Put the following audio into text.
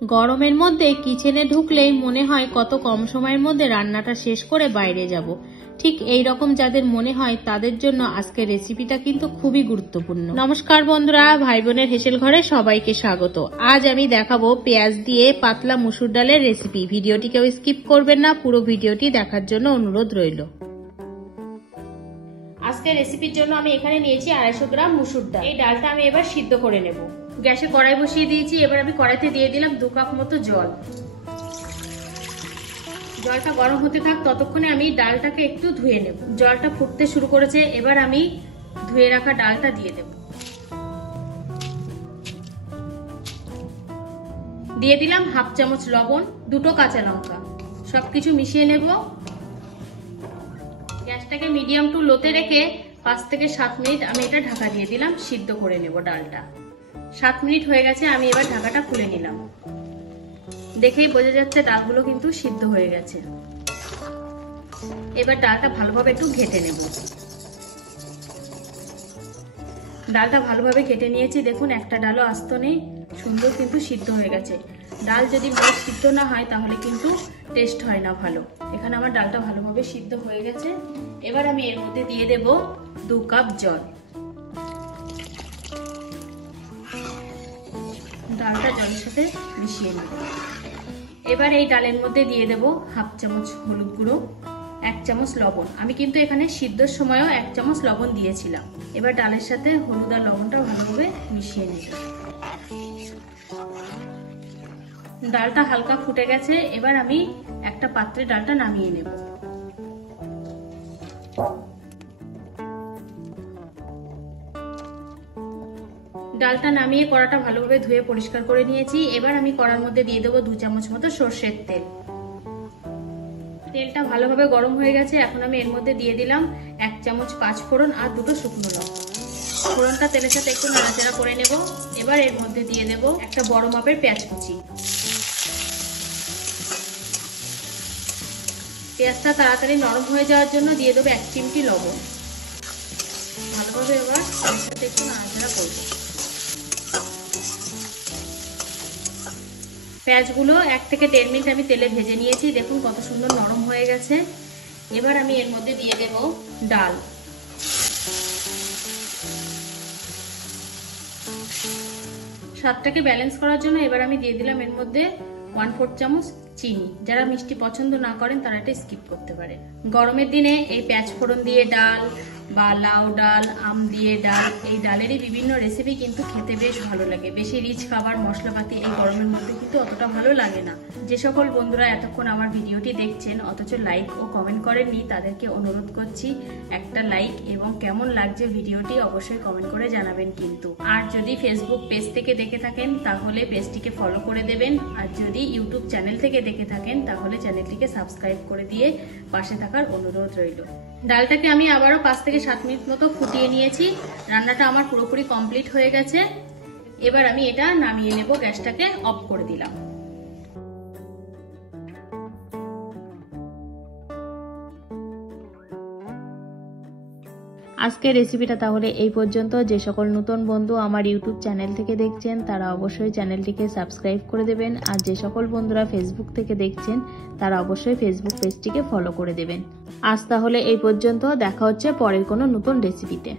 গরমের মধ্যে কিচেনে ঢুকলেই মনে হয় কত কম সময়ের মধ্যে রান্নাটা শেষ করে বাইরে যাব। ঠিক এই রকম যাদের মনে হয় তাদের জন্য আজকের রেসিপিটা কিন্তু খুবই গুরুত্বপূর্ণ। নমস্কার বন্ধুরা, ভাই বোনের হেসেল ঘরে সবাইকে স্বাগত। আজ আমি দেখাবো পেঁয়াজ দিয়ে পাতলা মুসুর ডালের রেসিপি। ভিডিওটি কেউ স্কিপ করবেন না, পুরো ভিডিওটি দেখার জন্য অনুরোধ রইল। আজকের রেসিপির জন্য আমি এখানে নিয়েছি 250 গ্রাম মুসুর ডাল। এই ডালটা আমি এবার সিদ্ধ করে নেব। গ্যাসে কড়াই বসিয়ে দিয়েছি। এবার আমি কড়াইতে দিয়ে দিলাম 2 কাপ মতো জল। জলটা গরম হতে থাক, ততক্ষণে আমি ডালটাকে একটু ধুয়ে নেব। জলটা ফুটতে শুরু করেছে, এবার আমি ধুয়ে রাখা ডালটা দিয়ে দেব। দিয়ে দিলাম 1/2 চামচ লবণ, 2টো কাঁচা লঙ্কা। সবকিছু মিশিয়ে নেব। গ্যাসটাকে মিডিয়াম টু লোতে রেখে 5 থেকে 7 মিনিট আমি এটা ঢাকা দিয়ে দিলাম। সিদ্ধ করে নেব ডালটা। 7 মিনিট হয়ে গেছে, আমি এবার ঢাকাটা খুলে নিলাম। দেখেই বোঝা যাচ্ছে ডালগুলো কিন্তু সিদ্ধ হয়ে গেছে। এবার ডালটা ভালোভাবে একটু ঘেটে নেব। ডালটা ভালোভাবে ঘেটে নিয়েছি। দেখুন, একটা ডালও আস্ত নেই, সুন্দর কিন্তু সিদ্ধ হয়ে গেছে। ডাল যদি ভালো সিদ্ধ না হয় তাহলে কিন্তু টেস্ট হয় না ভালো। এখানে আমার ডালটা ভালোভাবে সিদ্ধ হয়ে গেছে। এবার আমি এর মধ্যে দিয়ে দেব 2 কাপ জল। ডালটা জলের সাথে মিশিয়ে নেব। এবার এই ডালের মধ্যে দিয়ে দেব 1/2 চামচ হলুদ গুঁড়ো, 1 চামচ লবণ। আমি কিন্তু এখানে সিদ্ধর সময়ও 1 চামচ লবণ দিয়েছিলাম। এবার ডালের সাথে হলুদ আর লবণটা ভালোভাবে মিশিয়ে নেব। ডালটা হালকা ফুটে গেছে। এবার আমি একটা পাত্রে ডালটা নামিয়ে নেব। ডালটা নামিয়ে কড়াটা ভালোভাবে ধুয়ে পরিষ্কার করে নিয়েছি। এবার আমি কড়ার মধ্যে দিয়ে দেবো 2 চামচ মতো সরষের তেল। তেলটা ভালোভাবে গরম হয়ে গেছে। এখন আমি এর মধ্যে দিয়ে দিলাম 1 চামচ 5 ফোড়ন আর 2টো শুকনো লঙ্কা। ফোড়নটা তেলের সাথে একটু নাড়াচাড়া করে নেব। এবার এর মধ্যে দিয়ে দেব একটা বড় মাপের পেঁয়াজ কুচি। পেঁয়াজটা তাড়াতাড়ি নরম হয়ে যাওয়ার জন্য দিয়ে দেবো 1 চিমটি লবণ। ভালোভাবে এবার তেলের সাথে একটু নাড়াচাড়া করব। পেঁয়াজগুলো 1 থেকে 1.5 মিনিট আমি তেলে ভেজে নিয়েছি। দেখুন কত সুন্দর নরম হয়ে গেছে। এবার আমি এর মধ্যে দিয়ে দেব ডাল। স্বাদটাকে ব্যালেন্স করার জন্য এবার আমি দিয়ে দিলাম এর মধ্যে 1/4 চামচ চিনি। যারা মিষ্টি পছন্দ না করেন তারা এটা স্কিপ করতে পারে। গরমের দিনে এই পেঁয়াজ ফোড়ন দিয়ে ডাল বা লাউ ডাল, আম দিয়ে ডাল, এই ডালেরই বিভিন্ন রেসিপি কিন্তু খেতে বেশ ভালো লাগে। বেশি রিচ খাবার মশলাপাতি এই গরমের মধ্যে কিন্তু অতটা ভালো লাগে না। যে সকল বন্ধুরা এতক্ষণ আমার ভিডিওটি দেখছেন অথচ লাইক ও কমেন্ট করেননি, তাদেরকে অনুরোধ করছি একটা লাইক এবং কেমন লাগছে ভিডিওটি অবশ্যই কমেন্ট করে জানাবেন কিন্তু। আর যদি ফেসবুক পেজ থেকে দেখে থাকেন তাহলে পেজটিকে ফলো করে দেবেন। আর যদি ইউটিউব চ্যানেল থেকে দেখে থাকেন তাহলে চ্যানেলটিকে সাবস্ক্রাইব করে দিয়ে পাশে থাকার অনুরোধ রইল। ডালটাকে আমি আবারও 5 থেকে 7 মিনিট মতো ফুটিয়ে নিয়েছি। রান্নাটা আমার পুরোপুরি কমপ্লিট হয়ে গেছে। এবার আমি এটা নামিয়ে নেব। গ্যাসটাকে অফ করে দিলাম। আজকের রেসিপিটা তাহলে এই পর্যন্ত। যে সকল নতুন বন্ধু আমার ইউটিউব চ্যানেল থেকে দেখছেন তারা অবশ্যই চ্যানেলটিকে সাবস্ক্রাইব করে দেবেন। আর যে সকল বন্ধুরা ফেসবুক থেকে দেখছেন তারা অবশ্যই ফেসবুক পেজটিকে ফলো করে দেবেন। আজ তাহলে এই পর্যন্ত। দেখা হচ্ছে পরের কোনো নতুন রেসিপিতে।